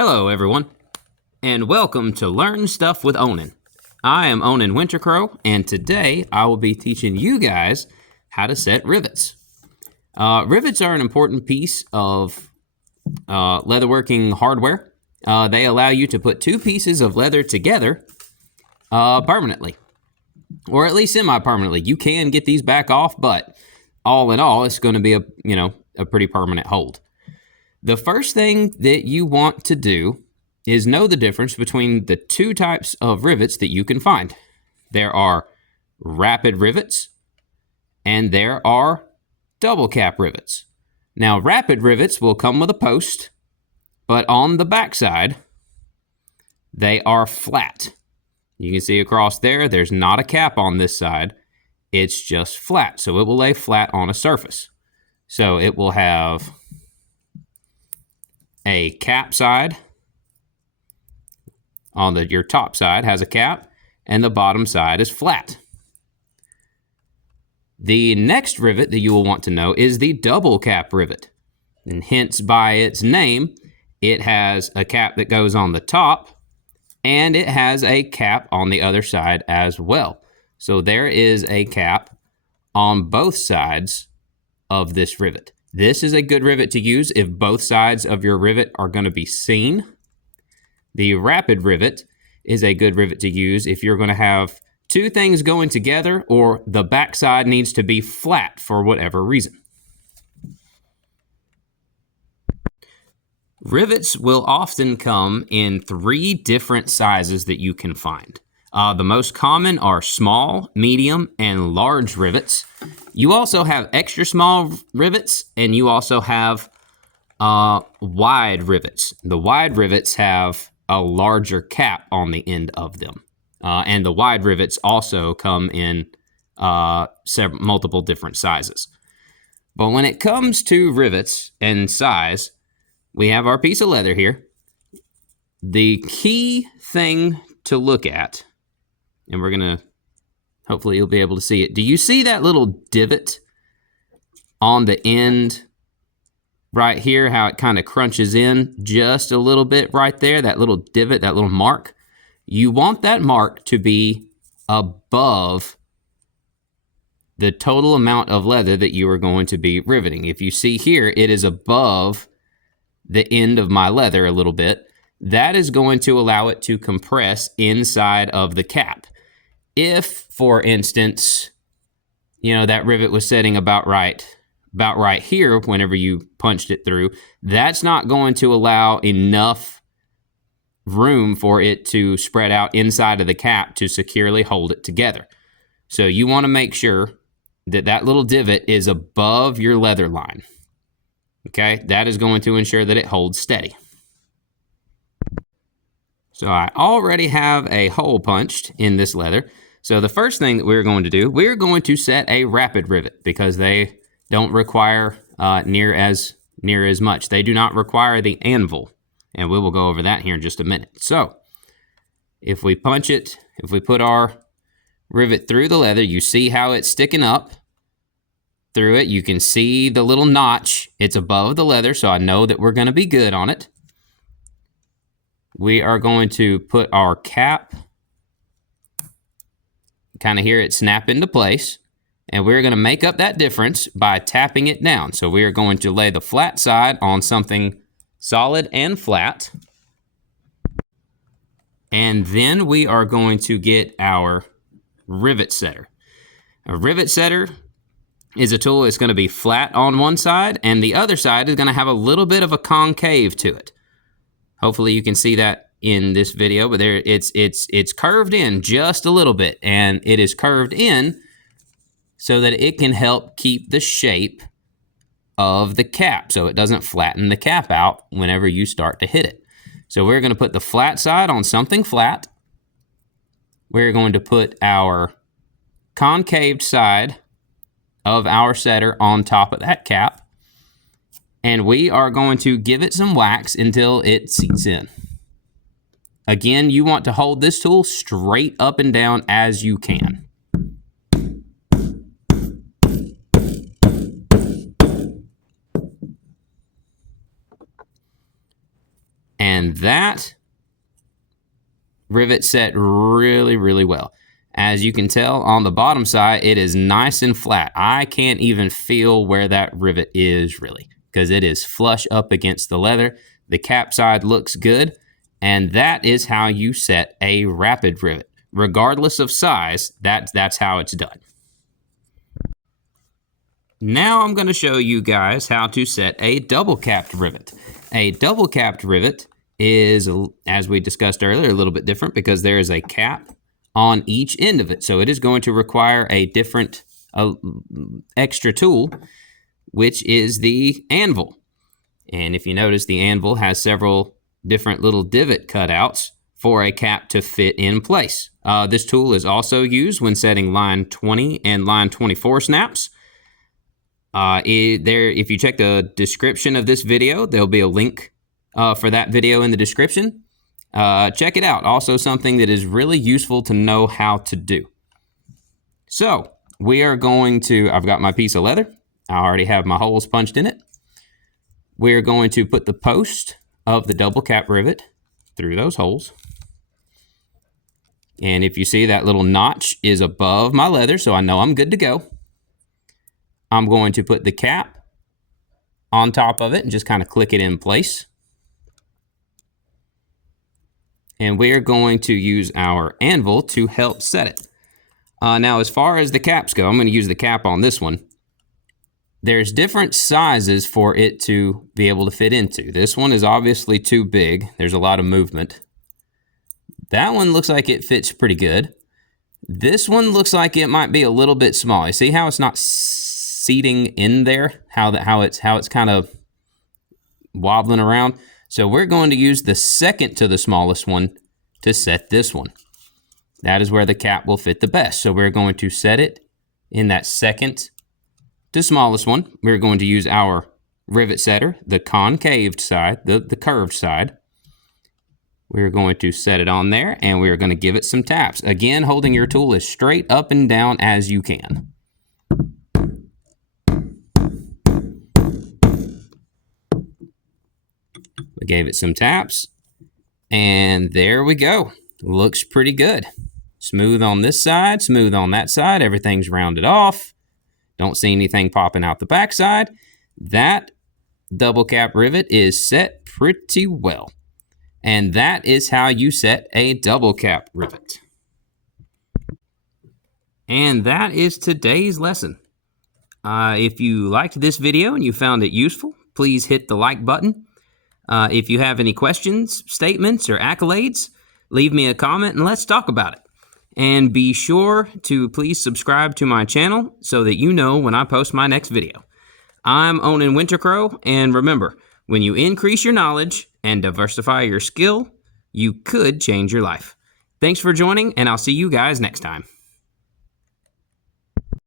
Hello, everyone, and welcome to Learn Stuff with Onen. I am Onen Wintercrow, and today I will be teaching you guys how to set rivets. Rivets are an important piece of leatherworking hardware. They allow you to put two pieces of leather together permanently, or at least semi-permanently. You can get these back off, but all in all, it's going to be a pretty permanent hold. The first thing that you want to do is know the difference between the two types of rivets that you can find. There are rapid rivets and there are double cap rivets. Now, rapid rivets will come with a post, but on the backside, they are flat. You can see across there, there's not a cap on this side. It's just flat, so it will lay flat on a surface. So it will have a cap side on your top side has a cap, and the bottom side is flat. The next rivet that you will want to know is the double cap rivet, and hence by its name, it has a cap that goes on the top, and it has a cap on the other side as well. So there is a cap on both sides of this rivet. This is a good rivet to use if both sides of your rivet are going to be seen. The rapid rivet is a good rivet to use if you're going to have two things going together or the back side needs to be flat for whatever reason. Rivets will often come in three different sizes that you can find. The most common are small, medium, and large rivets. You also have extra small rivets, and you also have wide rivets. The wide rivets have a larger cap on the end of them. And the wide rivets also come in multiple different sizes. But when it comes to rivets and size, we have our piece of leather here. The key thing to look at, and we're going to, hopefully you'll be able to see it. Do you see that little divot on the end right here, how it kind of crunches in just a little bit right there, that little divot, that little mark? You want that mark to be above the total amount of leather that you are going to be riveting. If you see here, it is above the end of my leather a little bit. That is going to allow it to compress inside of the cap. If, for instance, that rivet was setting about right here whenever you punched it through, that's not going to allow enough room for it to spread out inside of the cap to securely hold it together. So you want to make sure that that little divot is above your leather line. Okay, that is going to ensure that it holds steady. So I already have a hole punched in this leather. So the first thing that we're going to do, we're going to set a rapid rivet because they don't require near as much. They do not require the anvil, and we will go over that here in just a minute. So if we punch it, if we put our rivet through the leather, you see how it's sticking up through it. You can see the little notch. It's above the leather, so I know that we're going to be good on it. We are going to put our cap, kind of hear it snap into place, and we're going to make up that difference by tapping it down. So we are going to lay the flat side on something solid and flat, and then we are going to get our rivet setter. A rivet setter is a tool that's going to be flat on one side, and the other side is going to have a little bit of a concave to it. Hopefully you can see that in this video, but there it's curved in just a little bit, and it is curved in so that it can help keep the shape of the cap so it doesn't flatten the cap out whenever you start to hit it. So we're going to put the flat side on something flat. We're going to put our concaved side of our setter on top of that cap, and we are going to give it some wax until it seats in. Again, you want to hold this tool straight up and down as you can. And that rivet set really, really well. As you can tell on the bottom side, it is nice and flat. I can't even feel where that rivet is really, because it is flush up against the leather. The cap side looks good, and that is how you set a rapid rivet. Regardless of size, that's how it's done. Now I'm going to show you guys how to set a double capped rivet. A double capped rivet is, as we discussed earlier, a little bit different because there is a cap on each end of it. So it is going to require a different extra tool, which is the anvil. And if you notice, the anvil has several different little divot cutouts for a cap to fit in place. This tool is also used when setting line 20 and line 24 snaps. If you check the description of this video, there'll be a link for that video in the description. Check it out. Also something that is really useful to know how to do. So we are going to, I've got my piece of leather. I already have my holes punched in it. We're going to put the post of the double cap rivet through those holes. And if you see, that little notch is above my leather, so I know I'm good to go. I'm going to put the cap on top of it and just kind of click it in place. And we're going to use our anvil to help set it. Now, as far as the caps go, I'm going to use the cap on this one. There's different sizes for it to be able to fit into. This one is obviously too big. There's a lot of movement. That one looks like it fits pretty good. This one looks like it might be a little bit small. You see how it's not seating in there? How it's kind of wobbling around? So we're going to use the second to the smallest one to set this one. That is where the cap will fit the best. So we're going to set it in that second to smallest one. We're going to use our rivet setter, the concaved side, the curved side. We're going to set it on there, and we're going to give it some taps. Again, holding your tool as straight up and down as you can. We gave it some taps, and there we go. Looks pretty good. Smooth on this side, smooth on that side. Everything's rounded off. Don't see anything popping out the backside. That double cap rivet is set pretty well. And that is how you set a double cap rivet. And that is today's lesson. If you liked this video and you found it useful, please hit the like button. If you have any questions, statements, or accolades, leave me a comment and let's talk about it. And be sure to please subscribe to my channel so that you know when I post my next video. I'm Onen Wintercrow, and remember, when you increase your knowledge and diversify your skill, you could change your life. Thanks for joining, and I'll see you guys next time.